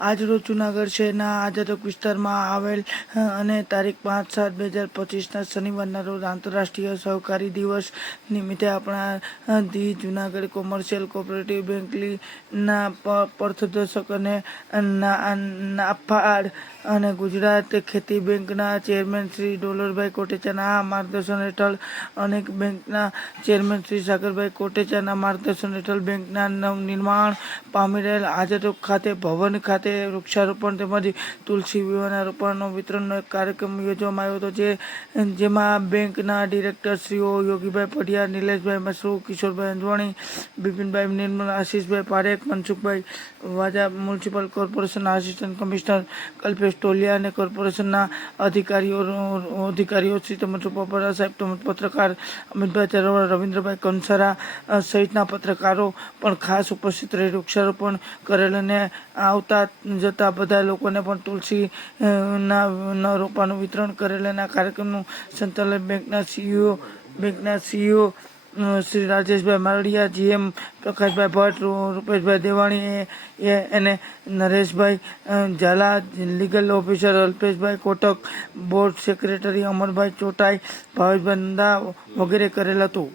આજરોજ જૂનાગઢ શહેરના આઝાદોક વિસ્તારમાં આવેલ અને તારીખ 5/7/2025 શનિવારના રોજ આંતરરાષ્ટ્રીય સહકારી દિવસ નિમિત્તે આપણા ધી જૂનાગઢ કોમર્શિયલ કોઓપરેટિવ બેંકના પથદર્શક અને નાફાડ અને ગુજરાત ખેતી બેંકના ચેરમેન શ્રી ડોલરભાઈ કોટેચાના માર્ગદર્શન હેઠળ અનેક બેંકના ચેરમેન શ્રી સાગરભાઈ કોટેચાના માર્ગદર્શન હેઠળ બેંકના નવનિર્માણ પામી રહેલ આઝાદોક ખાતે ભવન ખાતે વૃક્ષારોપણ તેમજ તુલસી વિવાહના રોપણનો વિતરણનો એક કાર્યક્રમ યોજવામાં આવ્યો હતો, જેમાં બેંકના ડિરેક્ટર શ્રીઓ યોગીભાઈ પઢિયાર, નિલેશભાઈ મસરૂ, કિશોરભાઈ અંજવાણી, બિપિનભાઈ નિર્મલ, આશીષભાઈ પારેખ, મનસુખભાઈ વાજા, મ્યુનિસિપલ કોર્પોરેશનના આસિસ્ટન્ટ કમિશનર કલ્પેશ ટોલિયા અને કોર્પોરેશનના અધિકારીઓ શ્રી તેમજ ઉપપ્રધાન સાહેબ તેમજ પત્રકાર અમિતભાઈ ચરવાણ, રવિન્દ્રભાઈ કંસારા સહિતના પત્રકારો પણ ખાસ ઉપસ્થિત રહી વૃક્ષારોપણ કરેલ અને આવતા જતા બધા લોકોને પણ તુલસી ના રોપાનું વિતરણ કરેલ અને આ કાર્યક્રમનું સંચાલન બેંકના સીઈઓ શ્રી રાજેશભાઈ મારડિયા, જીએમ પ્રકાશભાઈ ભટ્ટ, રૂપેશભાઈ દેવાણી અને નરેશભાઈ ઝાલા, લીગલ ઓફિસર અલ્પેશભાઈ કોટક, બોર્ડ સેક્રેટરી અમરભાઈ ચોટાઈ, ભાવેશભાઈ નંદા વગેરે કરેલ હતું।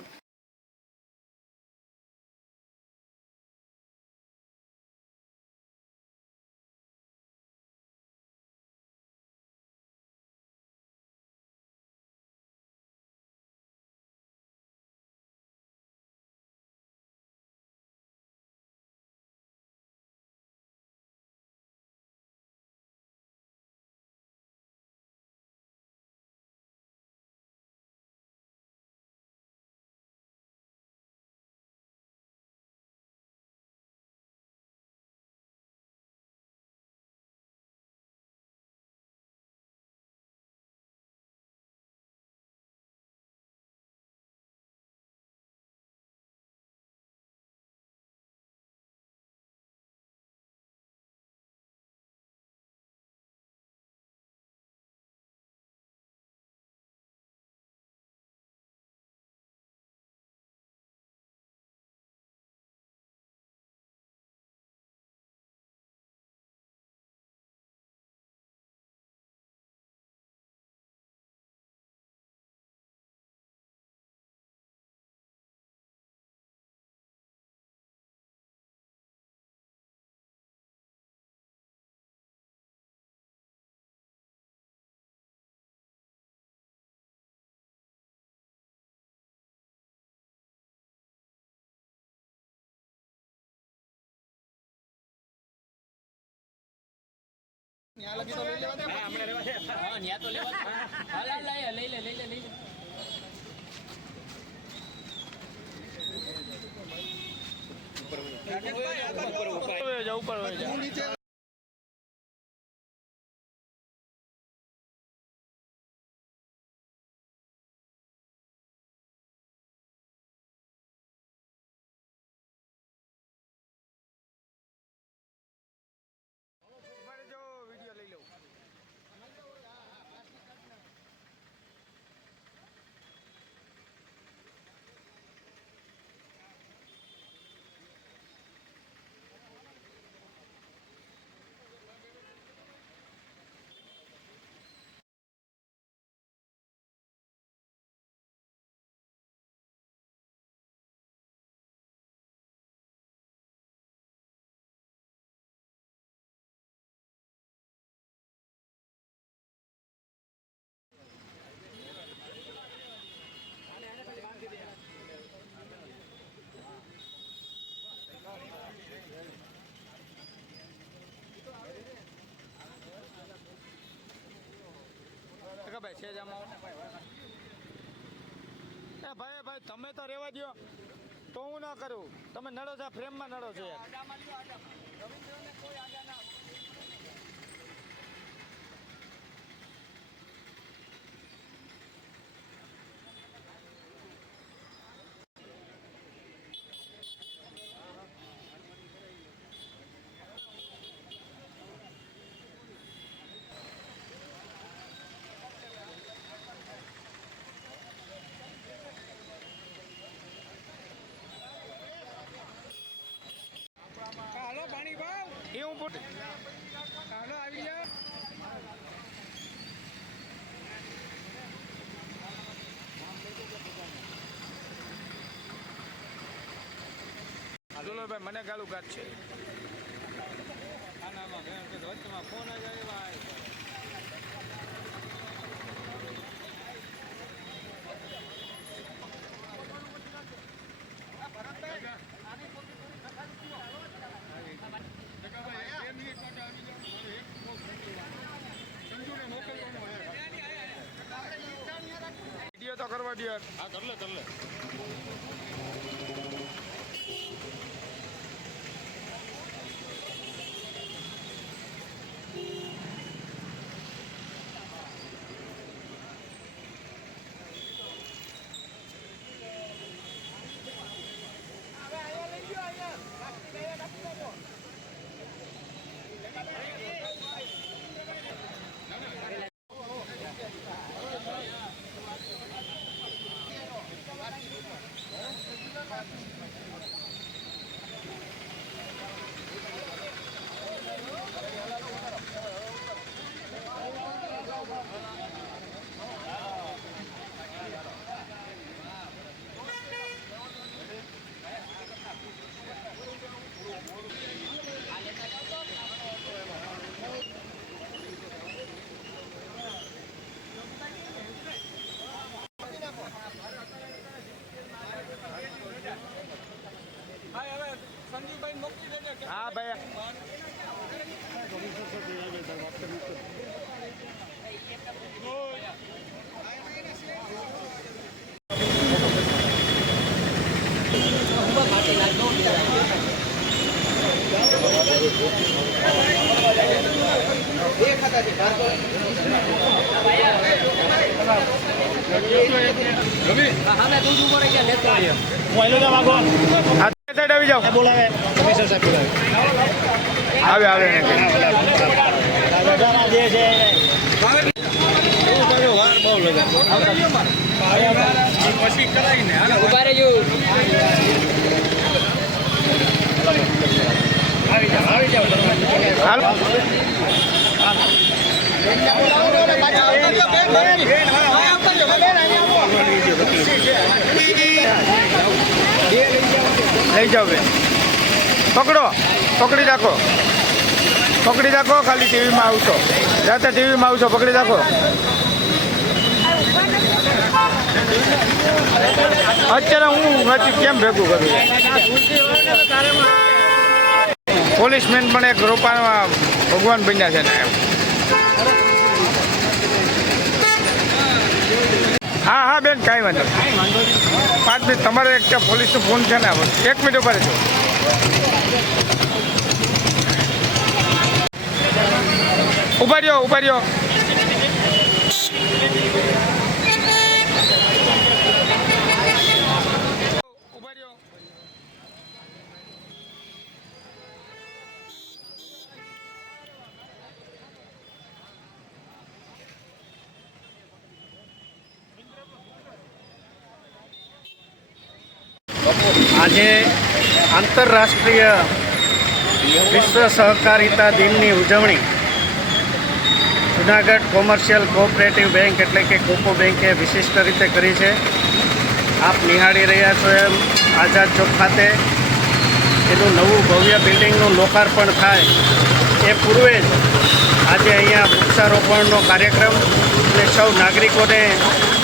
ભાઈ તમે તો રેવા દો તો હું ના કરું, તમે નડો છો ફ્રેમમાં નડો છો। એવું વિમલભાઈ મને ગાળું ગાત છે. ફોન વિડીયો તો કરવા દો. હા, કર લે. હા ભાઈ. આવી જાઓ. બોલાવે કમિશનર સાહેબ બોલાવે. આવે લઈ જાઓ બેન. પકડી રાખો ખાલી ટીવીમાં આવશો. જાતે ટીવીમાં આવશો. પકડી રાખો. અત્યારે હું નથી કેમ ભેગું કરું. પોલીસમેન પણ એક રોપામાં ભગવાન બન્યા છે ને. હા બેન, કાંઈ વાંધો 5 મિનિટ. તમારે એક પોલીસનો ફોન છે ને, 1 મિનિટ ઉપર છો. ઉભા રહ્યો. આજે આંતરરાષ્ટ્રીય વિશ્વ સહકારિતા દિનની ઉજવણી જુનાગઢ કોમર્શિયલ કોઓપરેટિવ બેંક એટલે કે કોકો બેંકે વિશિષ્ટ રીતે કરી છે. આપ નિહાળી રહ્યા છો એમ આઝાદ ચોક ખાતે એનું નવું ભવ્ય બિલ્ડિંગનું લોકાર્પણ થાય એ પૂર્વે જ આજે અહીંયા વૃક્ષારોપણનો કાર્યક્રમ અને સૌ નાગરિકોને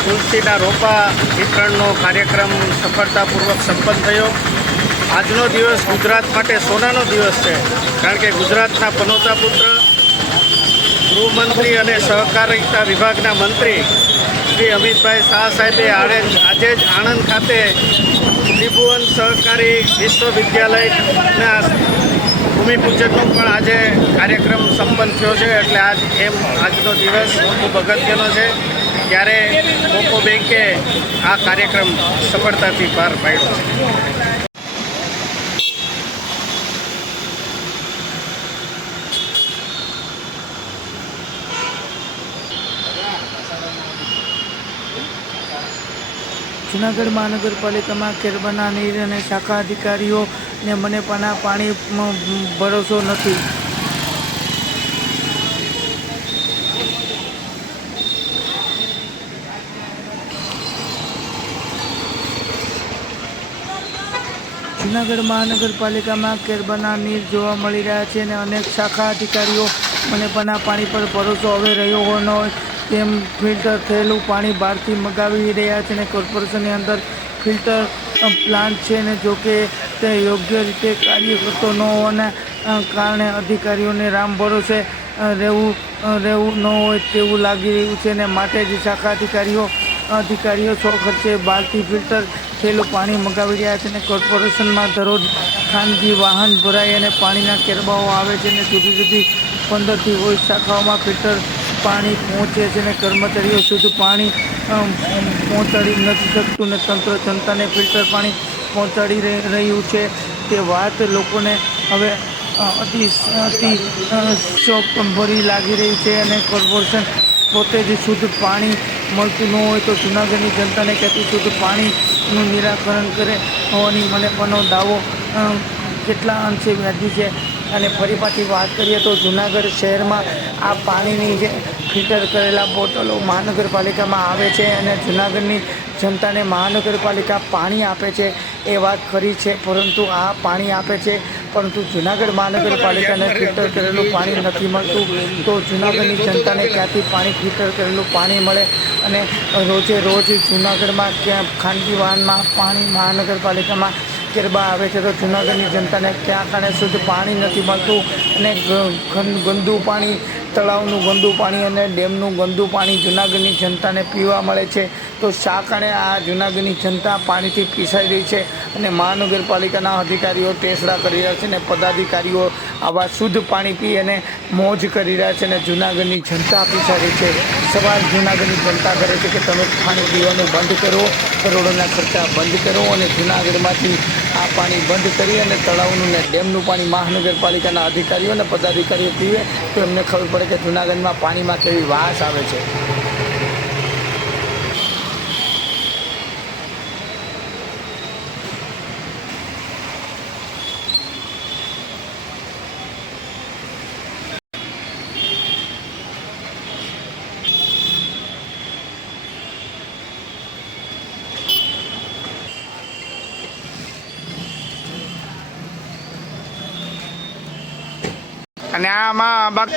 તુલસીના રોપા વિતરણનો કાર્યક્રમ સફળતાપૂર્વક સંપન્ન થયો. આજનો દિવસ ગુજરાત માટે સોનાનો દિવસ છે, કારણ કે ગુજરાતના પનોતા પુત્ર ગૃહમંત્રી અને સહકારિતા વિભાગના મંત્રી શ્રી અમિતભાઈ શાહ સાહેબે આજે જ આણંદ ખાતે ત્રિભુવન સહકારી વિશ્વવિદ્યાલયના ભૂમિપૂજનનો પણ આજે કાર્યક્રમ સંપન્ન થયો છે. એટલે આજનો દિવસ ખૂબ અગત્યનો છે, ત્યારે કોકો બેંકે આ કાર્યક્રમ સફળતાથી પાર પાડ્યો છે. જુનાગઢ મહાનગરપાલિકામાં કેરબાના નીર અને શાખા અધિકારીઓને મને પણ આ પાણીમાં ભરોસો નથી. જૂનાગઢ મહાનગરપાલિકામાં કેરબાના નીર જોવા મળી રહ્યા છે અને અનેક શાખા અધિકારીઓ મને પણ આ પાણી પર ભરોસો હવે રહ્યો ન હોય તેમ ફિલ્ટર થયેલું પાણી બહારથી મગાવી રહ્યા છે અને કોર્પોરેશનની અંદર ફિલ્ટર પ્લાન્ટ છે ને જોકે તે યોગ્ય રીતે કાર્ય કરતો ન હોવાના કારણે અધિકારીઓને રામ ભરોસે રહેવું ન હોય તેવું લાગી રહ્યું છે અને માટે જ શાખા અધિકારીઓ સો ખર્ચે બહારથી ફિલ્ટર થયેલું પાણી મગાવી રહ્યા છે અને કોર્પોરેશનમાં દરરોજ ખાનગી વાહન ભરાય અને પાણીના કેરબાઓ આવે છે અને જુદી જુદી 15થી 20 શાખાઓમાં ફિલ્ટર પાણી પહોંચે છે અને કર્મચારીઓ શુદ્ધ પાણી પહોંચાડી નથી શકતું ને તંત્ર જનતાને ફિલ્ટર પાણી પહોંચાડી રહ્યું છે તે વાત લોકોને હવે અતિ શોક ભરી લાગી રહી છે અને કોર્પોરેશન પોતે જ શુદ્ધ પાણી મળતું ન હોય તો જૂનાગઢની જનતાને ક્યાંથી શુદ્ધ પાણીનું નિરાકરણ કરે હોવાની મને પણ દાવો કેટલા અંશે વ્યાજબી છે। અને ફરી પાછી વાત કરીએ તો જૂનાગઢ શહેરમાં આ પાણીની જે ફિલ્ટર કરેલા બોટલો મહાનગરપાલિકામાં આવે છે અને જૂનાગઢની જનતાને મહાનગરપાલિકા પાણી આપે છે એ વાત ખરી છે, પરંતુ આ પાણી આપે છે પરંતુ જૂનાગઢ મહાનગરપાલિકાને ફિલ્ટર કરેલું પાણી નથી મળતું તો જૂનાગઢની જનતાને ક્યાંથી પાણી ફિલ્ટર કરેલું પાણી મળે અને રોજે રોજ જૂનાગઢમાં ક્યાં ખાનગી વાહનમાં પાણી મહાનગરપાલિકામાં કેરબા આવે છે તો જૂનાગઢની જનતાને ક્યાં કારણે શુદ્ધ પાણી નથી મળતું અને ગંદુ પાણી તળાવનું ગંદુ પાણી અને ડેમનું ગંદુ પાણી જૂનાગઢની જનતાને પીવા મળે છે તો શા કારણે આ જૂનાગઢની જનતા પાણીથી પીસાઈ રહી છે અને મહાનગરપાલિકાના અધિકારીઓ ટેસડા કરી રહ્યા છે અને પદાધિકારીઓ આવા શુદ્ધ પાણી પી અને મોજ કરી રહ્યા છે અને જૂનાગઢની જનતા પીસાઈ રહી છે। સવાલ જૂનાગઢની જનતા કરે છે કે તમે પાણી પીવાનું બંધ કરો, કરોડોના ખર્ચા બંધ કરો અને જૂનાગઢમાંથી આ પાણી બંધ કરી અને તળાવનું ને ડેમનું પાણી મહાનગરપાલિકાના અધિકારીઓ અને પદાધિકારીઓ પીવે તો એમને ખબર પડે કે જૂનાગઢમાં પાણીમાં કેવી વાસ આવે છે। અને આમાં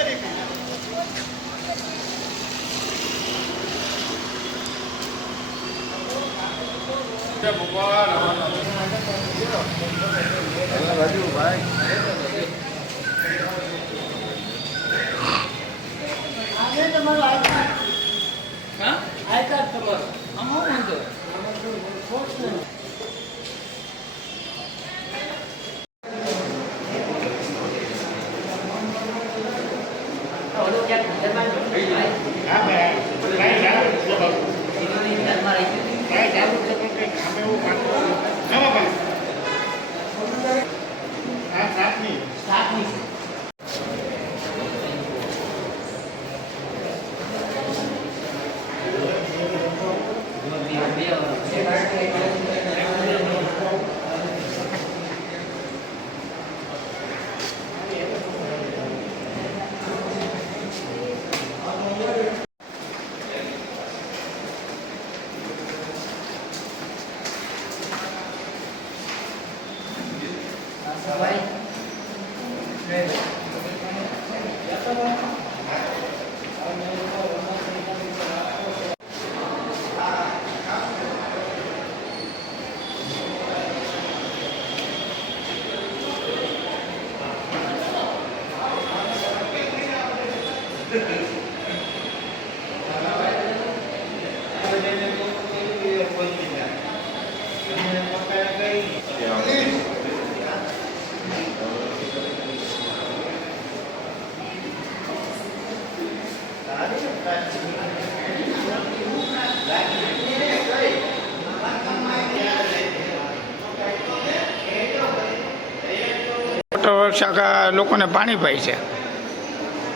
શાખા લોકોને પાણી પાય છે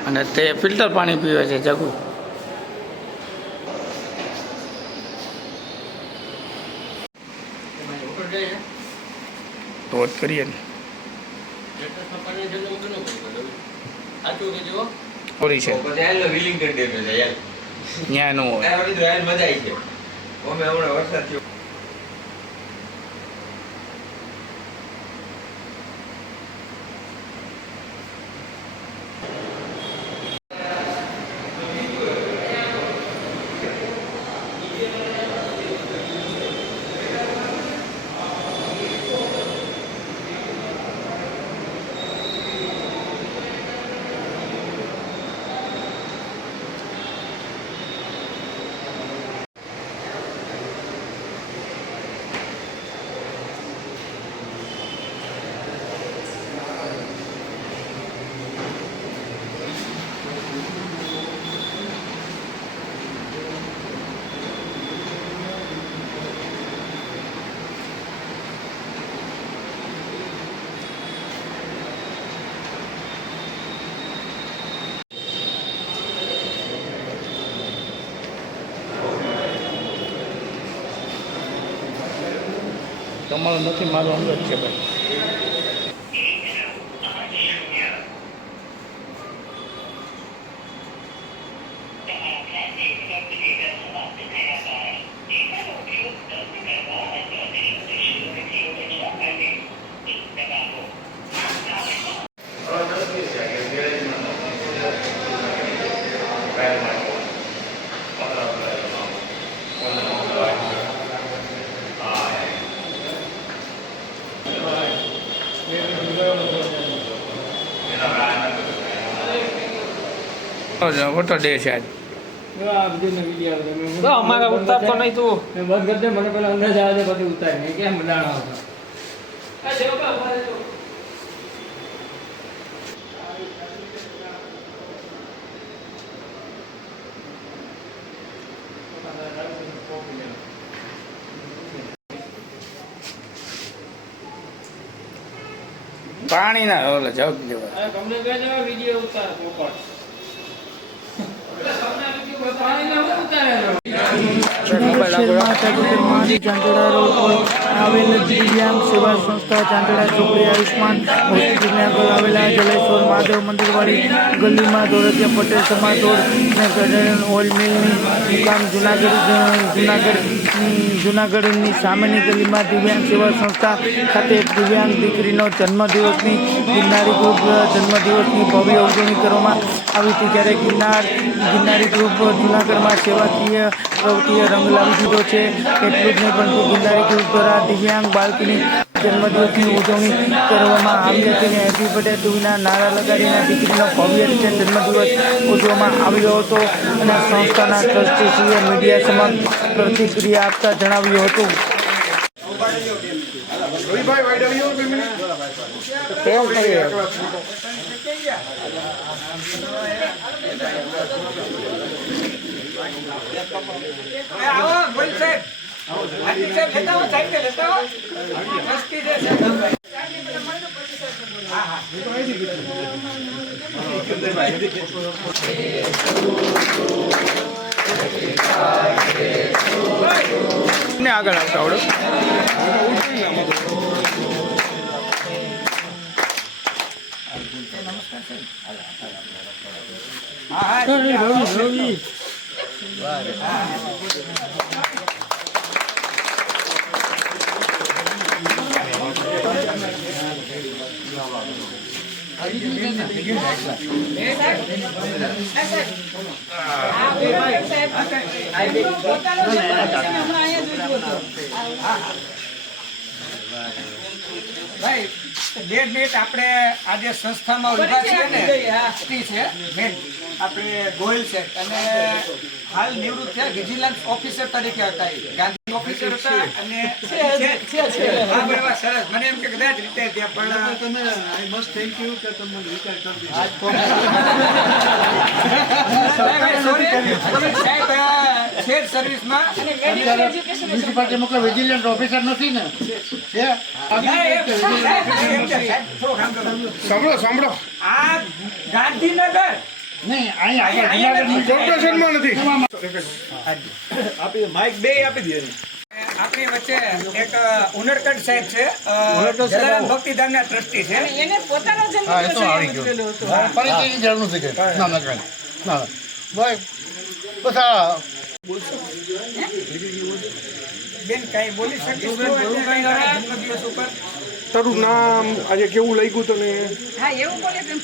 અને તે ફિલ્ટર પાણી પીવે છે જગું। તો જ કરીએ ને પૂરી છે ત્યાં નું હોય તમારો નથી, મારો અંગત છે ભાઈ. વોટર ડે છે આજ. અમારા ઉતારતો નહીં તું બંધ કરી દે, મને પેલા અંદર જવા દે, પછી ઉતારી નહીં કેમ દાણા આવતા. પાણીના ઓલા જગ લેવા. તમને બે જવા વિડીયો ઉતાર પોપટ. પાણીના ઉતારેલો. શહેરમાં તાજેતરમાં ચાંદોડા રોડ પર આવેલ દિવ્યાંગ સેવા સંસ્થા ચાંદોડા ચોકડી આયુષ્માન હોસ્પિટલને આગળ આવેલા જલેશ્વર મહાદેવ મંદિરવાળી ગલીમાં દોરતિયા પટેલ સમાજ રોડ અને ગઢ ઓઇલ મિલની મુકામ જુનાગઢની સામેની ગલીમાં દિવ્યાંગ સેવા સંસ્થા ખાતે એક દિવ્યાંગ દીકરીનો જન્મદિવસની ગિરનારી ગ્રુપ જન્મદિવસની ભવ્ય ઉજવણી કરવામાં આવી હતી. જ્યારે ગિરનારી ગ્રુપ જુનાગઢમાં સેવાકીય પ્રવૃત્તિએ રંગ લાવી દીધો છે. એટલું જ નહીં પરંતુ ગિરનારી ગ્રુપ દ્વારા દિવ્યાંગ બાળકીની જન્મદિવસની ઉજવણી કરવામાં આવી હતી અને હેપી બર્થડે ટુના નારા લગાડીને દીકરીનો ભવ્ય રીતે જન્મદિવસ ઉજવવામાં આવ્યો હતો અને સંસ્થાના ટ્રસ્ટીશ્રીએ મીડિયા સમક્ષ પ્રતિક્રિયા આપતા જણાવ્યું હતું. ને આગળ આવતા આવડો. ભાઈ 2 મિનિટ આપણે આજે સંસ્થામાં ઉભા છીએ ને છે મેન આપણે ગોયલ છે અને હાલ નિવૃત્ત થયા વિજિલન્સ ઓફિસર તરીકે હતા ગાંધી ઓફિસર હતા અને હા બરાબર સરસ મને એમ કે કદાચ રિટાયર થયા પણ આઈ મસ્ટ થેન્ક યુ કે તમે રિટાયર કરી દીધું સાહેબ છે સર્વિસમાં અને મેડિકલ એજ્યુકેશન મ્યુનિસિપાલિટી મોકલો વિજિલન્ટ ઓફિસર નથી ને. સાંભળો આ ગાંધીનગર નહીં, અહીંયા કોર્પોરેશનમાં નથી. આપણી વચ્ચે એક ઉનડકટ સાહેબ છે જલારામ ભક્તિધામના ટ્રસ્ટી છે એને પોતાનો જન્મદિવસ ઉજવેલો હતો. પરિચયની જરૂર નથી કે ના ના કાંઈ ના ભાઈ બસ આ બેન કઈ બોલી શકીશ જન્મદિવસ ઉપર તારું નામ આજે કેવું લાગ્યું તને? હા એવું બોલે તેમ.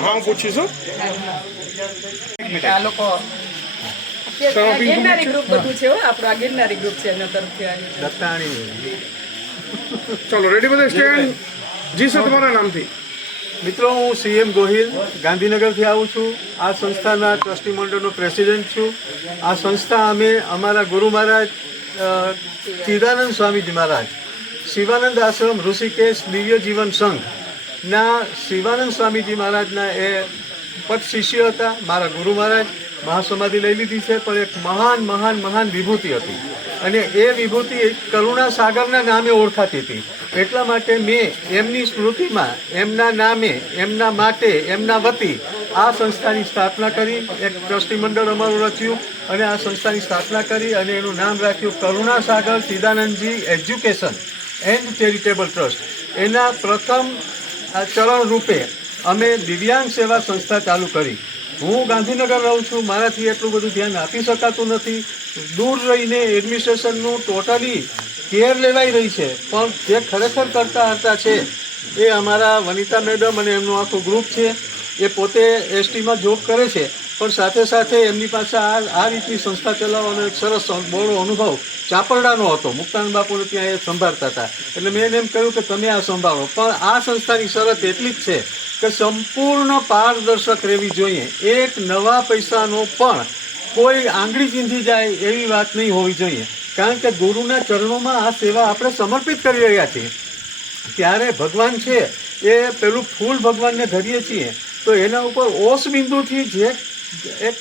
હા પૂછીશું. આ લોકો ગિરનારી ગ્રુપ બધું છે આપણું આ ગિરનારી ગ્રુપ છે એના તરફથી ચલો રેડી બધા સ્ટેન્ડ. જી સર તમારા નામથી. મિત્રો, હું CM ગોહિલ ગાંધીનગરથી આવું છું. આ સંસ્થાના ટ્રસ્ટી મંડળનો પ્રેસિડેન્ટ છું. આ સંસ્થા અમે અમારા ગુરુ મહારાજ ચિદાનંદ સ્વામીજી મહારાજ શિવાનંદ આશ્રમ ઋષિકેશ દિવ્ય જીવન સંઘના શિવાનંદ સ્વામીજી મહારાજના એ પદ શિષ્ય હતા. મારા ગુરુ મહારાજ મહાસમાધિ લઈ લીધી છે, પણ એક મહાન મહાન મહાન વિભૂતિ હતી અને એ વિભૂતિ કરુણા સાગરના નામે ઓળખાતી હતી. એટલા માટે મેં એમની સ્મૃતિમાં એમના નામે એમના માટે એમના વતી આ સંસ્થાની સ્થાપના કરી, એક ટ્રસ્ટી મંડળ અમારું રચ્યું અને આ સંસ્થાની સ્થાપના કરી અને એનું નામ રાખ્યું કરુણાસાગર ચિદાનંદજી એજ્યુકેશન એન્ડ ચેરિટેબલ ટ્રસ્ટ. એના પ્રથમ ચરણ રૂપે અમે દિવ્યાંગ સેવા સંસ્થા ચાલુ કરી. હું ગાંધીનગર રહું છું, મારાથી એટલું બધું ધ્યાન આપી શકાતું નથી. દૂર રહીને એડમિનિસ્ટ્રેશનનું ટોટલી કેર લેવાઈ રહી છે, પણ જે ખરેખર કરતા છે એ અમારા વનિતા મેડમ અને એમનું આખું ગ્રુપ છે. એ પોતે એસટીમાં જોબ કરે છે, પણ સાથે સાથે એમની પાસે આ રીતની સંસ્થા ચલાવવાનો એક સરસ બહોળો અનુભવ ચાપરડાનો હતો. મુક્તાનંદ બાપુને ત્યાં એ સંભાળતા હતા, એટલે મેં એને એમ કહ્યું કે તમે આ સંભાળો. પણ આ સંસ્થાની શરત એટલી જ છે કે સંપૂર્ણ પારદર્શક રહેવી જોઈએ. એક નવા પૈસાનો પણ કોઈ આંગળી ચીંધી જાય એવી વાત નહીં હોવી જોઈએ, કારણ કે ગુરુના ચરણોમાં આ સેવા આપણે સમર્પિત કરી રહ્યા છીએ. ત્યારે ભગવાન છે એ પેલું ફૂલ ભગવાનને ધરીએ છીએ તો એના ઉપર ઓસ બિંદુથી જે એક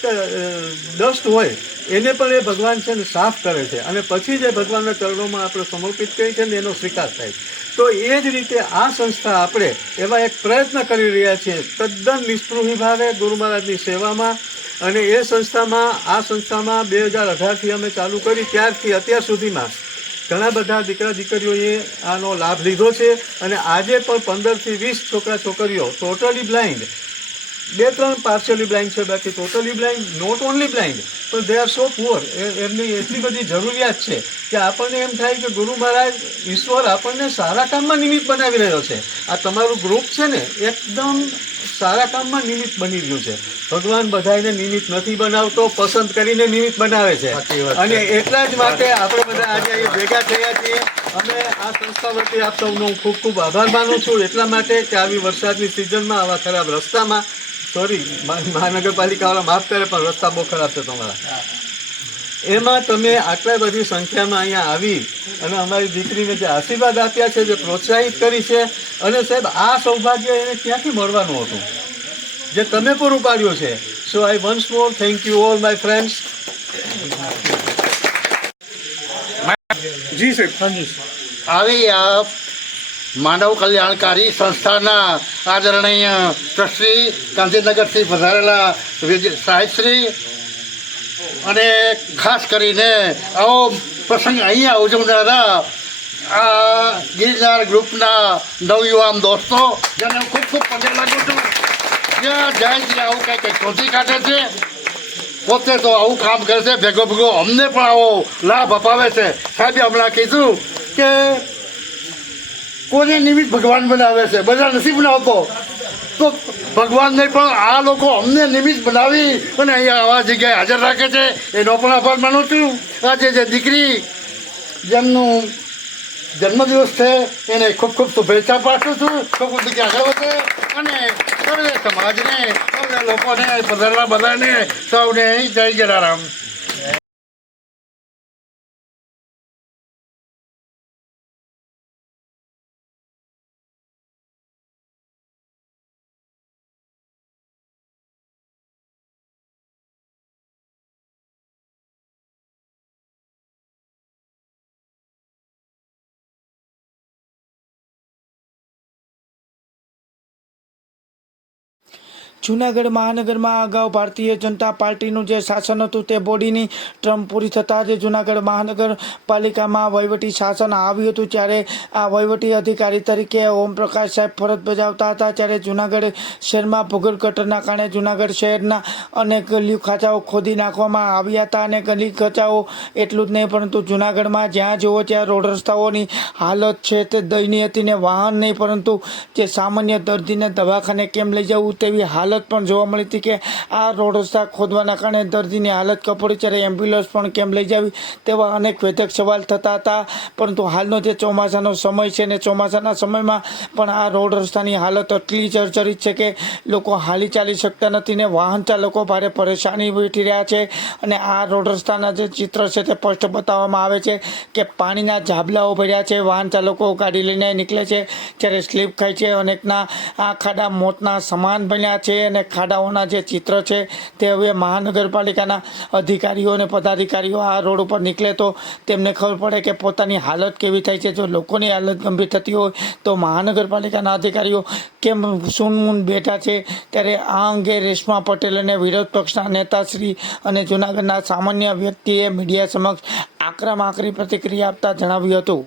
ડસ્ટ હોય એને પણ એ ભગવાન છે ને સાફ કરે છે અને પછી જે ભગવાનના ચરણોમાં આપણે સમર્પિત કરીએ છીએ ને એનો સ્વીકાર થાય. તો એ જ રીતે આ સંસ્થા આપણે એવા એક પ્રયત્ન કરી રહ્યા છીએ તદ્દન નિસ્પૃહી ભાવે ગુરુ મહારાજની સેવામાં. અને એ આ સંસ્થામાં 2018થી અમે ચાલુ કરી ત્યારથી અત્યાર સુધીમાં ઘણા બધા દીકરા દીકરીઓએ આનો લાભ લીધો છે. અને આજે પણ 15થી 20 છોકરા છોકરીઓ ટોટલી બ્લાઇન્ડ, 2-3 પાર્શિયલી બ્લાઇન્ડ છે, બાકી totally blind, not only blind, પણ દે આર સો પુઅર. એમની એટલી બધી જરૂરિયાત છે કે આપણને એમ થાય કે ગુરુ મહારાજ ઈશ્વર આપણને સારા કામમાં નિમિત્ત બનાવી રહ્યો છે. આ તમારું ગ્રુપ છે ને એકદમ સારા કામમાં નિમિત્ત બની રહ્યું છે. ભગવાન બધાને નિમિત્ત નથી બનાવતો, પસંદ કરીને નિમિત્ત બનાવે છે. અને એટલા જ માટે આપણે બધા આજે અહીં ભેગા થયા છીએ. અને આ સંસ્થા વતી આપ સૌનો હું ખૂબ ખૂબ આભાર માનું છું, એટલા માટે કે આવી વરસાદની સિઝનમાં આવા ખરાબ રસ્તામાં, સોરી મહાનગરપાલિકાવાળા માફ કરે પણ રસ્તા બહુ ખરાબ છે તમારા, એમાં તમે આટલા બધી સંખ્યામાં અહીંયા આવી અને અમારી દીકરીને જે આશીર્વાદ આપ્યા છે, જે પ્રોત્સાહિત કરી છે. અને સાહેબ આ સૌભાગ્ય એને ક્યાંથી મળવાનું હતું જે તમે પૂરું પાડ્યું છે. So I once more thank you all my friends. જી સાહેબ. આવી આ માનવ કલ્યાણકારી સંસ્થાના આદરણીય ટ્રસ્ટી ગાંધીનગરથી પધારેલા સાહેબશ્રી અને ખાસ કરીને આવો પ્રસંગ અહીંયા ઉજવનારા આ ગિરનાર ગ્રુપના નવયુવાન દોસ્તો, જેને હું ખૂબ ખૂબ પગે લાગુ છું. જ્યાં જાય ત્યાં આવું કંઈક શોધી કાઢે છે, પોતે તો આવું કામ કરે છે, ભેગો ભેગો અમને પણ આવો લાભ અપાવે છે. સાહેબે હમણાં કીધું કે કોને નિમિત્ત ભગવાન બનાવે છે, બધા નથી બનાવતો, તો ભગવાનને પણ આ લોકો અમને નિમિત્ત બનાવી અને અહીંયા આવા જગ્યાએ હાજર રાખે છે, એનો પણ આભાર માનું છું. આજે જે દીકરી જેમનું જન્મદિવસ છે એને ખૂબ ખૂબ શુભેચ્છા પાઠવું છું. ખૂબ દીકરી આગળ વધે અને સર્વે સમાજને, સૌને લોકોને, પધારેલા બધાને સૌને જય જલારામ. જૂનાગઢ મહાનગરમાં અગાઉ ભારતીય જનતા પાર્ટીનું જે શાસન હતું તે બોડીની ટર્મ પૂરી થતાં જ જૂનાગઢ મહાનગરપાલિકામાં વહીવટી શાસન આવ્યું હતું. ત્યારે આ વહીવટી અધિકારી તરીકે ઓમપ્રકાશ સાહેબ ફરજ બજાવતા હતા. ત્યારે જૂનાગઢ શહેરમાં ભૂગર્ભ ગટરના કારણે જૂનાગઢ શહેરના અનેક ગલી ખાંચાઓ ખોદી નાખવામાં આવ્યા હતા. અને ગલી ખાંચાઓ એટલું જ નહીં પરંતુ જૂનાગઢમાં જ્યાં જુઓ ત્યાં રોડ રસ્તાઓની હાલત છે તે દયનીય હતી. ને વાહન નહીં પરંતુ જે સામાન્ય દર્દીને દવાખાને કેમ લઈ જવું તેવી હાલત પણ જોવા મળી હતી કે આ રોડ રસ્તા ખોદવાના કારણે દર્દીની હાલત કપડી, ત્યારે એમ્બ્યુલન્સ પણ કેમ લઈ જવી તેવા અનેક વેધક સવાલ થતા હતા. પરંતુ હાલનો જે ચોમાસાનો સમય છે ને ચોમાસાના સમયમાં પણ આ રોડ રસ્તાની હાલત એટલી જર્જરિત છે કે લોકો હાલી ચાલી શકતા નથી ને વાહન ચાલકો ભારે પરેશાની વેઠી રહ્યા છે. અને આ રોડ રસ્તાના જે ચિત્ર છે તે સ્પષ્ટ બતાવવામાં આવે છે કે પાણીના ઝાબલાઓ ભર્યા છે, વાહન ચાલકો ગાડી લઈને નીકળે છે ત્યારે સ્લીપ ખાય છે, અનેકના આ ખાડા મોતના સમાન બન્યા છે. અને ખાડાઓના જે ચિત્ર છે તે હવે મહાનગરપાલિકાના અધિકારીઓ અને પદાધિકારીઓ આ રોડ ઉપર નીકળે તો તેમને ખબર પડે કે પોતાની હાલત કેવી થાય છે. જો લોકોની હાલત ગંભીર થતી હોય તો મહાનગરપાલિકાના અધિકારીઓ કેમ સૂનમૂન બેઠા છે? ત્યારે આ અંગે રેશમા પટેલ અને વિરોધ પક્ષના નેતાશ્રી અને જૂનાગઢના સામાન્ય વ્યક્તિએ મીડિયા સમક્ષ આકરી પ્રતિક્રિયા આપતા જણાવ્યું હતું.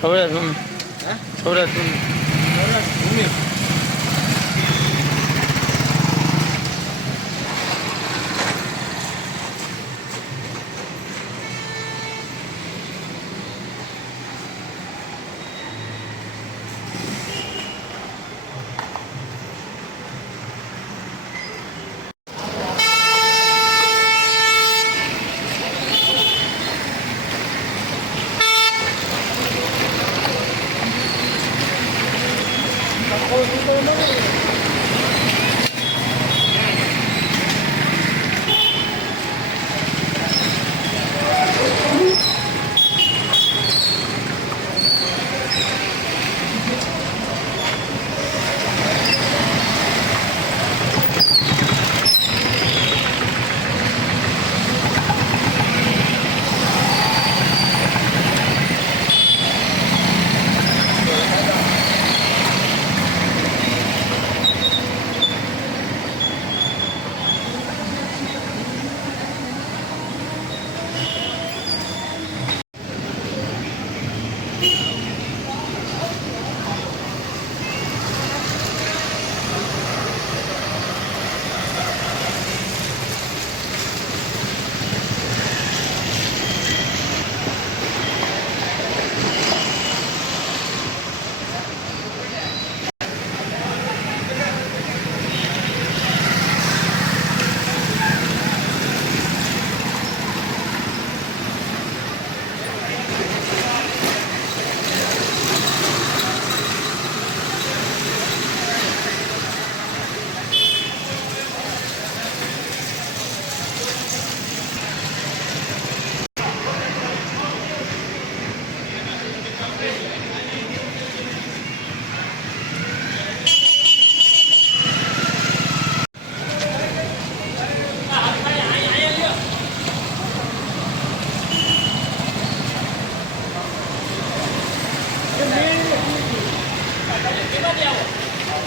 સૌરાષ્ટ્ર ભૂમિ સૌરાષ્ટ્ર ભૂમિ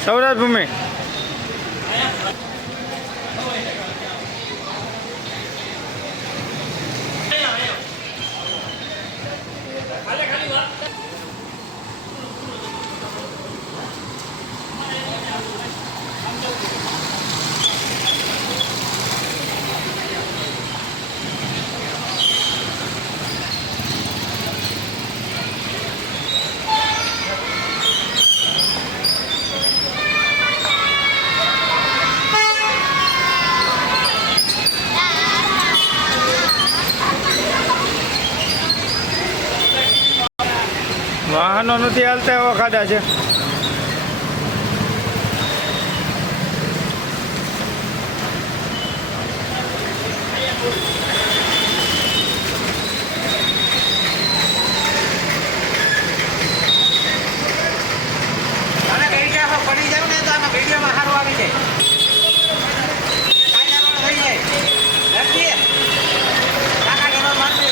સૌરાષ્ટ્ર ભૂમિ વાહનો નથી હાલતા એવા ખાડા છે. પડી જાવ ને તો આમાં વિડીયોમાં સારું આવી જાય. થઈ જાય કાકા ઘરમાં મારશે.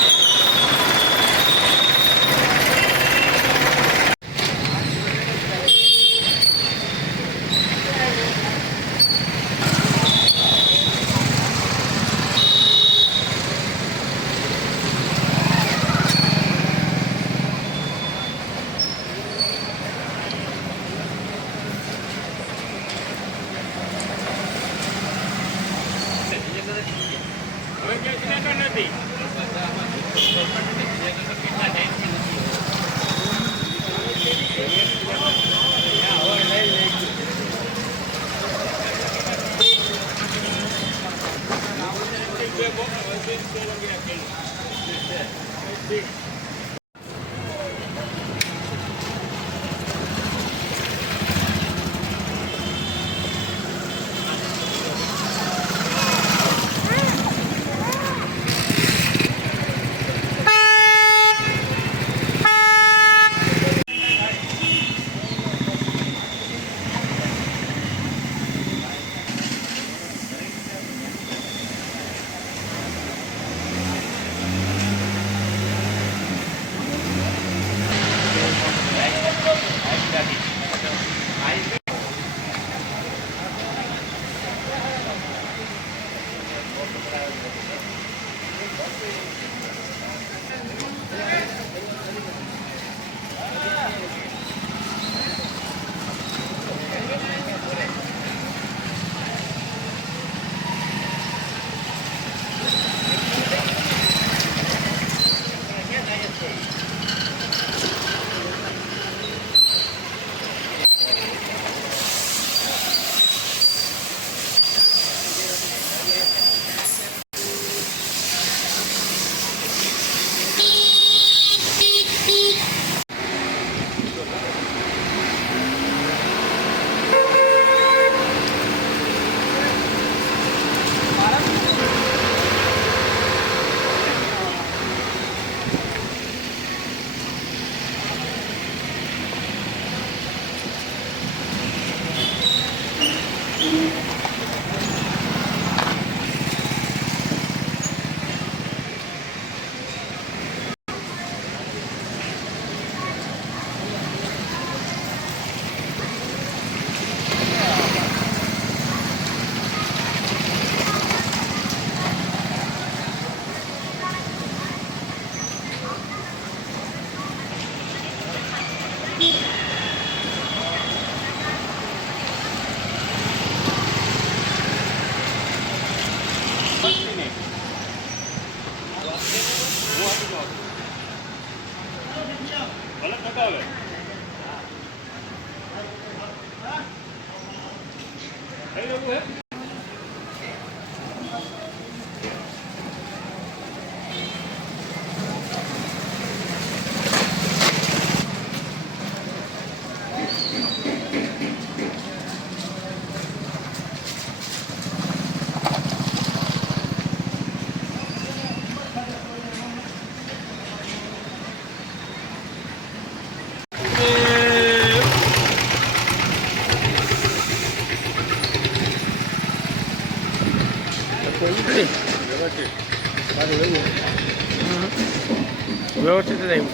વ્યવસ્થિત જ આવ્યું.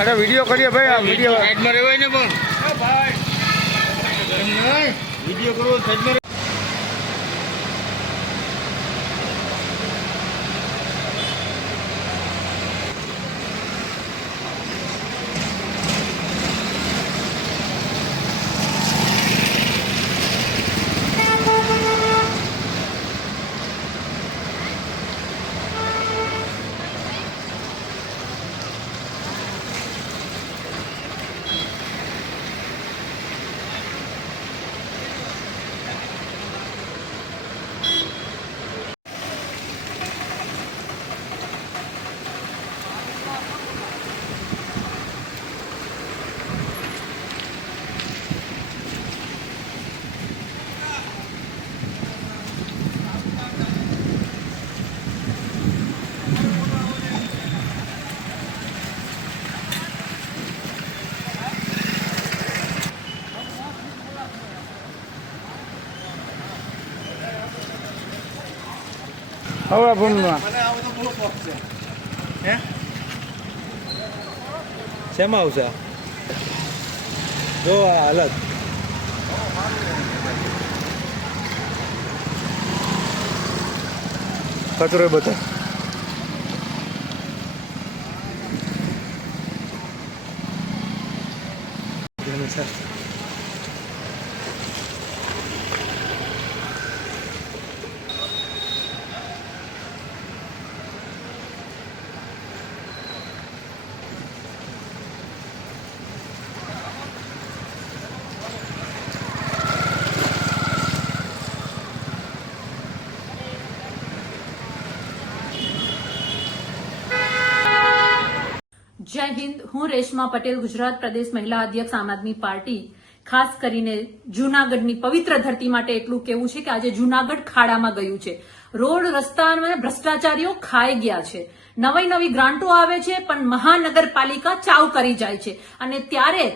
અરે વિડીયો કરીએ ભાઈ, આ વિડીયો સાઈડમાં રહેવાય ને પણ વિડીયો કરવો સાઈડમાં. હવે ભૂમમાં શેમાં આવશે જો આ હાલત કચરો બધા જય હિન્દ, હું રેશમા પટેલ, ગુજરાત પ્રદેશ મહિલા અધ્યક્ષ આમ આદમી પાર્ટી. ખાસ કરીને જૂનાગઢની પવિત્ર ધરતી માટે એટલું કેવું છે કે આજે જૂનાગઢ ખાડામાં ગયું છે. રોડ રસ્તા અને ભ્રષ્ટાચારીઓ ખાઈ ગયા છે. નવી નવી ગ્રાન્ટો આવે છે પણ મહાનગરપાલિકા ચાવ કરી જાય છે. અને ત્યારે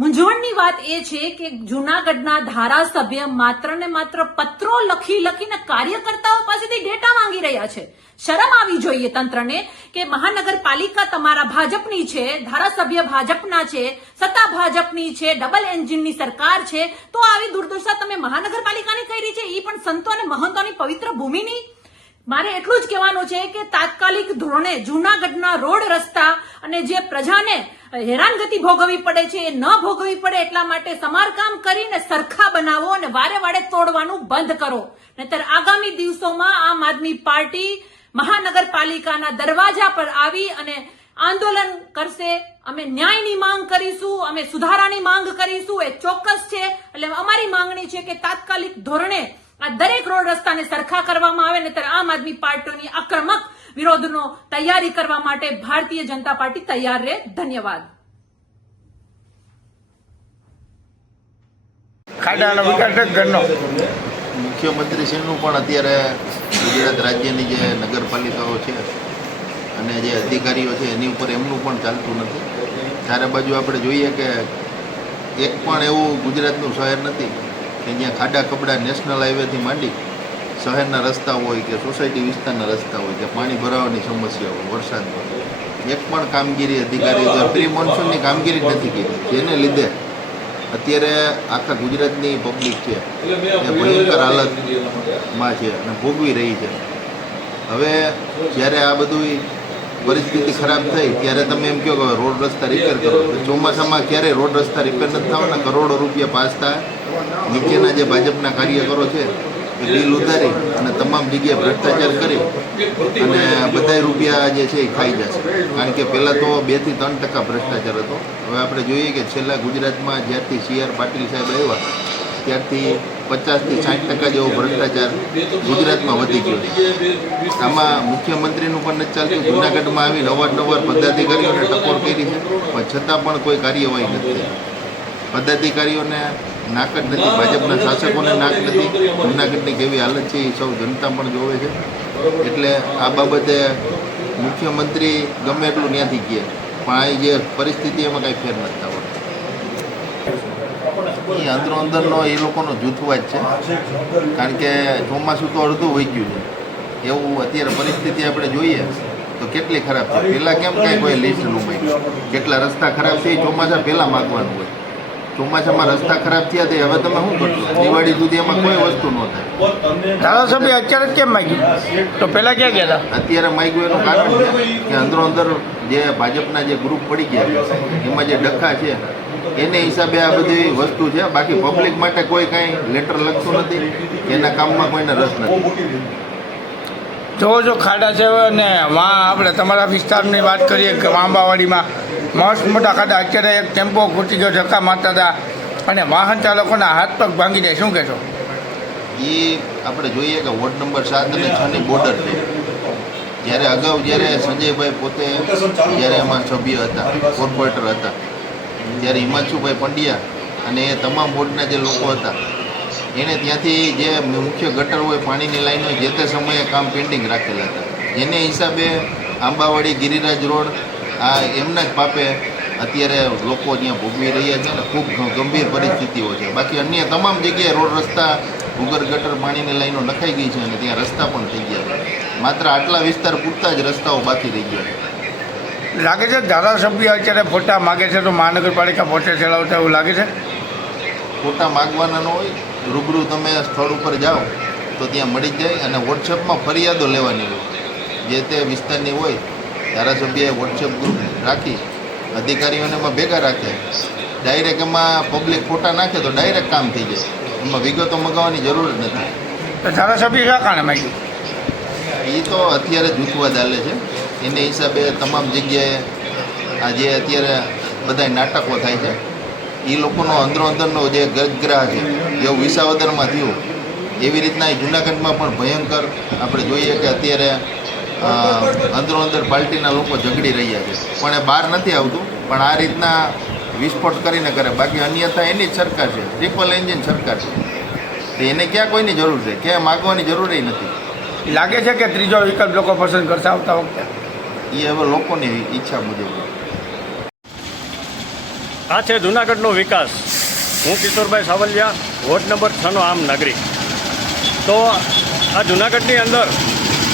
મૂંઝવણની વાત એ છે કે જૂનાગઢના ધારાસભ્ય માત્ર ને માત્ર પત્રો લખીને કાર્યકર્તાઓ પાસેથી ડેટા માંગી રહ્યા છે. શરમ આવી જોઈએ તંત્રને કે મહાનગરપાલિકા તમારા ભાજપની છે, ધારાસભ્ય ભાજપના છે, સત્તા ભાજપની છે, ડબલ એન્જિનની સરકાર છે, તો આવી દુર્દશા તમે મહાનગરપાલિકાની કરી છે, એ પણ સંતો અને મહંતોની પવિત્ર ભૂમિની. મારે એટલું જ કહેવાનું છે કે તાત્કાલિક ધોરણે જૂનાગઢના રોડ રસ્તા અને જે પ્રજાને હેરાનગતિ ભોગવવી પડે છે એ ન ભોગવવી પડે એટલા માટે સમારકામ કરીને સરખા બનાવો અને વારે વારે તોડવાનું બંધ કરો. નહીતર આગામી દિવસોમાં આમ આદમી પાર્ટી મહાનગરપાલિકાના દરવાજા પર આવી અને આંદોલન કરશે, અમે ન્યાયની માંગ કરીશું, અમે સુધારાની માંગ કરીશું, એ ચોક્કસ છે. એટલે અમારી માંગણી છે કે તાત્કાલિક ધોરણે આ દરેક રોડ રસ્તાને સરખા કરવામાં આવે ને ત્યારે આમ આદમી પાર્ટીની આક્રમક વિરોધનો તૈયારી કરવા માટે ભારતીય જનતા પાર્ટી તૈયાર રહે. ધન્યવાદ. ખાડાનો વિકાસ જ ઘરનો. મુખ્યમંત્રીશ્રીનું પણ અત્યારે ગુજરાત રાજ્યની જે નગરપાલિકાઓ છે અને જે અધિકારીઓ છે એની ઉપર એમનું પણ ચાલતું નથી. ચારે બાજુ આપણે જોઈએ કે એક પણ એવું ગુજરાતનું શહેર નથી કે જ્યાં ખાડા ખબડા નેશનલ હાઈવેથી માંડી શહેરના રસ્તા હોય કે સોસાયટી વિસ્તારના રસ્તા હોય કે પાણી ભરાવાની સમસ્યા હોય વરસાદમાં, એક પણ કામગીરી અધિકારી પ્રી મોન્સૂનની કામગીરી નથી કરી, જેને લીધે અત્યારે આખા ગુજરાતની પબ્લિક છે એ ભયંકર હાલતમાં છે અને ભોગવી રહી છે. હવે જ્યારે આ બધું પરિસ્થિતિ ખરાબ થઈ ત્યારે તમે એમ કહો કે રોડ રસ્તા રિપેર કરો. ચોમાસામાં ક્યારેય રોડ રસ્તા રિપેર નથી થવાના, કરોડો રૂપિયા પાસ થાય. નીચેના જે ભાજપના કાર્યકરો છે એ બિલ ઉતારી અને તમામ જગ્યાએ ભ્રષ્ટાચાર કરી અને બધા રૂપિયા જે છે એ ખાઈ જશે. કારણ કે પહેલાં તો 2 થી 3% ભ્રષ્ટાચાર હતો. હવે આપણે જોઈએ કે છેલ્લા ગુજરાતમાં જ્યારથી CR પાટીલ સાહેબ આવ્યા ત્યારથી 50 થી 60% જેવો ભ્રષ્ટાચાર ગુજરાતમાં વધી ગયો છે. આમાં મુખ્યમંત્રીનું પણ નથી ચાલતું. જૂનાગઢમાં આવી અવારનવાર પદાધિકારીઓને ટકોર કરી છે પણ છતાં પણ કોઈ કાર્યવાહી નથી થઈ. પદાધિકારીઓને નાક જ નથી, ભાજપના શાસકોને નાક નથી. જૂનાગઢની કેવી હાલત છે એ સૌ જનતા પણ જોવે છે. એટલે આ બાબતે મુખ્યમંત્રી ગમે એટલું ત્યાંથી કહે પણ આ જે પરિસ્થિતિ એમાં કાંઈ ફેર નથી આવતો. એ અંદરો અંદરનો એ લોકોનો જૂથવાદ છે. કારણ કે ચોમાસું તો અડધું વહી ગયું છે, એવું અત્યારે પરિસ્થિતિ આપણે જોઈએ તો કેટલી ખરાબ છે. પહેલાં કેમ કાંઈ કોઈ લિસ્ટ ન હોય કેટલા રસ્તા ખરાબ છે એ ચોમાસા પહેલાં માગવાનું હોય. ચોમાસામાં રસ્તા ખરાબ થયા તે હવે તમે શું કરશો? દિવાળી સુધી એમાં કોઈ વસ્તુ ન થાય. ધારાસભ્ય અત્યારે જ કેમ માગ્યું? તો પહેલા ક્યાં ગયા હતા? અત્યારે માગ્યું એનું કારણ છે કે અંદરો અંદર જે ભાજપના જે ગ્રુપ પડી ગયા એમાં જે ડખા છે એને હિસાબે આ બધી વસ્તુ છે. બાકી પબ્લિક માટે કોઈ કાંઈ લેટર લખતું નથી, એના કામમાં કોઈને રસ નથી. જો ખાડા છે અને વાં આપણે તમારા વિસ્તારની વાત કરીએ કે આંબાવાડીમાં મસ્ત મોટા ખાડા. અત્યારે એક ટેમ્પો ખૂટી ગયો, ધક્કા મારતા હતા અને વાહન ચાલકોના હાથ પગ ભાંગી જાય. શું કહેશો? એ આપણે જોઈએ કે વોર્ડ નંબર 7 અને 6 ની બોર્ડર છે. જ્યારે અગાઉ જ્યારે સંજયભાઈ પોતે જ્યારે એમાં સભ્ય હતા, કોર્પોરેટર હતા, ત્યારે હિમાંશુભાઈ પંડ્યા અને એ તમામ બોર્ડના જે લોકો હતા એને ત્યાંથી જે મુખ્ય ગટર હોય, પાણીની લાઈન હોય, જે તે સમયે કામ પેન્ડિંગ રાખેલા હતા. જેને હિસાબે આંબાવાડી ગિરિરાજ રોડ આ એમના જ પાપે અત્યારે લોકો ત્યાં ભોગવી રહ્યા છે અને ખૂબ ગંભીર પરિસ્થિતિઓ છે. બાકી અન્ય તમામ જગ્યાએ રોડ રસ્તા, ભૂગર ગટર, પાણીની લાઈનો નખાઈ ગઈ છે અને ત્યાં રસ્તા પણ થઈ ગયા છે. માત્ર આટલા વિસ્તાર પૂરતા જ રસ્તાઓ બાકી રહી ગયા છે. લાગે છે ધારાસભ્ય અત્યારે ફોટા માગે છે તો મહાનગરપાલિકા ફોટો ચલાવતા એવું લાગે છે? ફોટા માગવાના ન હોય, રૂબરૂ તમે સ્થળ ઉપર જાઓ તો ત્યાં મળી જાય અને વોટ્સએપમાં ફરિયાદો લેવાની હોય. જે તે વિસ્તારની હોય ધારાસભ્યએ વોટ્સએપ ગ્રુપ રાખી અધિકારીઓને એમાં ભેગા રાખે, ડાયરેક્ટ એમાં પબ્લિક ફોટા નાખે તો ડાયરેક્ટ કામ થઈ જાય. એમાં વિગતો મગાવવાની જરૂર જ નથી. તો ધારાસભ્ય શા કારણે માગ્યું? એ તો અત્યારે જૂથવાદ ચાલે છે એને હિસાબે તમામ જગ્યાએ આ જે અત્યારે બધા નાટકો થાય છે એ લોકોનો અંદરો અંદરનો જે ગજગ્રાહ છે જેવું વિસાવદરમાં થયું એવી રીતના જૂનાગઢમાં પણ ભયંકર આપણે જોઈએ કે અત્યારે અંદરો અંદર પાર્ટીના લોકો ઝઘડી રહ્યા છે પણ એ બહાર નથી આવતું. પણ આ રીતના વિસ્ફોટ કરીને કરે. બાકી અન્યથા એની જ સરકાર છે, ટ્રિપલ એન્જિન સરકાર છે. તો એને ક્યાં કોઈની જરૂર છે? ક્યાં માગવાની જરૂર નથી. લાગે છે કે ત્રીજો વિકલ્પ લોકો પસંદ કરશે આવતા વખતે? એ હવે લોકોની ઈચ્છા મુજબ. આ છે જૂનાગઢનો વિકાસ. હું કિશોરભાઈ સાવલિયા, વોર્ડ નંબર 6 નો આમ નાગરિક. તો આ જૂનાગઢની અંદર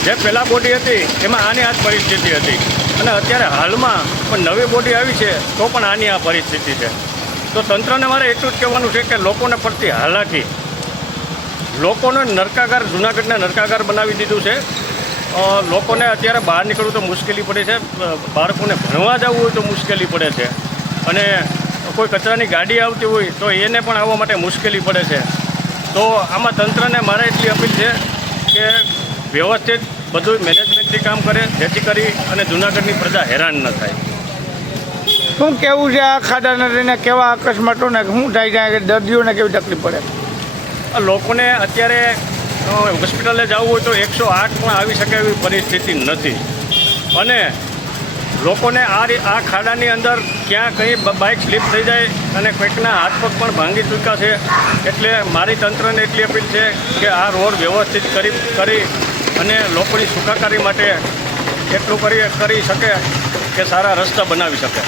જે પહેલાં બોડી હતી એમાં આની આ જ પરિસ્થિતિ હતી અને અત્યારે હાલમાં પણ નવી બોડી આવી છે તો પણ આની આ પરિસ્થિતિ છે. તો તંત્રને મારે એટલું જ કહેવાનું છે કે લોકોને પડતી હાલાકી, લોકોને નરકાગાર, જૂનાગઢને નરકાગાર બનાવી દીધું છે. લોકોને અત્યારે બહાર નીકળવું તો મુશ્કેલી પડે છે, બાળકોને ભણવા જવું હોય તો મુશ્કેલી પડે છે અને કોઈ કચરાની ગાડી આવતી હોય તો એને પણ આવવા માટે મુશ્કેલી પડે છે. તો આમાં તંત્રને મારે એટલી અપીલ છે કે વ્યવસ્થિત બધું મેનેજમેન્ટથી કામ કરે, જેથી કરી અને જૂનાગઢની પ્રજા હેરાન ન થાય. શું કેવું છે આ ખાડાને લઈને? કેવા અકસ્માતો ને શું થાય છે? દર્દીઓને કેવી તકલીફ પડે? આ લોકોને અત્યારે હોસ્પિટલે જવું હોય તો 108 પણ આવી શકે એવી પરિસ્થિતિ નથી. અને લોકોને આ ખાડાની અંદર ક્યાં કંઈ બાઇક સ્લીપ થઈ જાય અને કોઈકના હાથ પગ પણ ભાંગી ચૂક્યા છે. એટલે મારી તંત્રને એટલી અપીલ છે કે આ રોડ વ્યવસ્થિત કરી અને લોકોની સુખાકારી માટે એટલું કરી શકે કે સારા રસ્તા બનાવી શકે.